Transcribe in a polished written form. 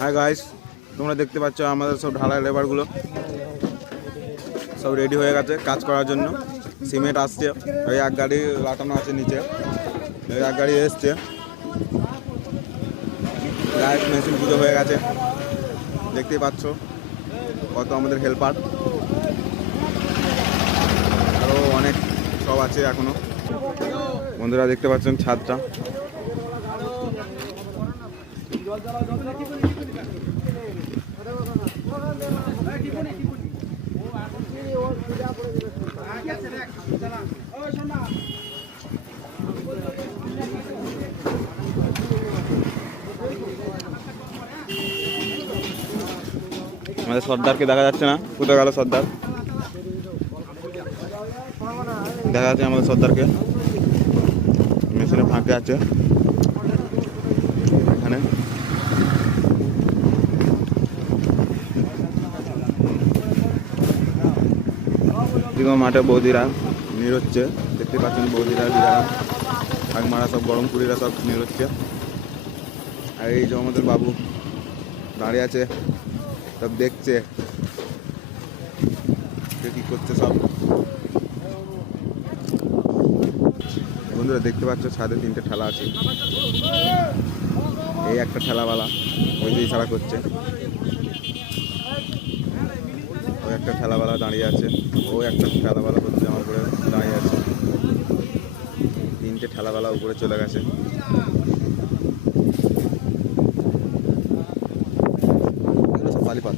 Hi guys, তোমরা দেখতে পাচ্ছ আমাদের সব ঢালাই লেবারগুলো সব রেডি হয়ে গেছে কাজ করার জন্য। সিমেন্ট আসছে, ওই এক গাড়ি লাটানো আছে নিচে, ওই এক গাড়ি এসছে। ডাইরেক্ট মেশিন পুজো হয়ে গেছে, দেখতেই পাচ্ছ কত আমাদের হেল্পার, আরও অনেক সব আছে এখনো। বন্ধুরা দেখতে পাচ্ছেন ছাদটা, আমাদের সর্দারকে দেখা যাচ্ছে না, কোথায় গেল সর্দার? দেখা যাচ্ছে আমাদের সর্দারকে, মেশিনে ফাঁকে আছে এখানে। মাঠে বৌদিরা নির হচ্ছে, দেখতে পাচ্ছেন বৌদিরা দিদারা ঠাকমারা সব গরম কুড়িরা সব নির হচ্ছে। আর এই যে আমাদের বাবু দাঁড়িয়ে আছে, সব দেখছে কি করছে সব। বন্ধুরা দেখতে পাচ্ছ ছাদে 3টে ঠেলা আছে, এই একটা ঠেলাওয়ালা ওই যে ইশারা করছে, ওই একটা ঠেলাওয়ালা দাঁড়িয়ে আছে, ও একটা ঠেলাওয়ালা করছে আমার উপরে দাঁড়িয়ে আছে। 3টে ঠেলাওয়ালা উপরে চলে গেছে। সব পালিপাত।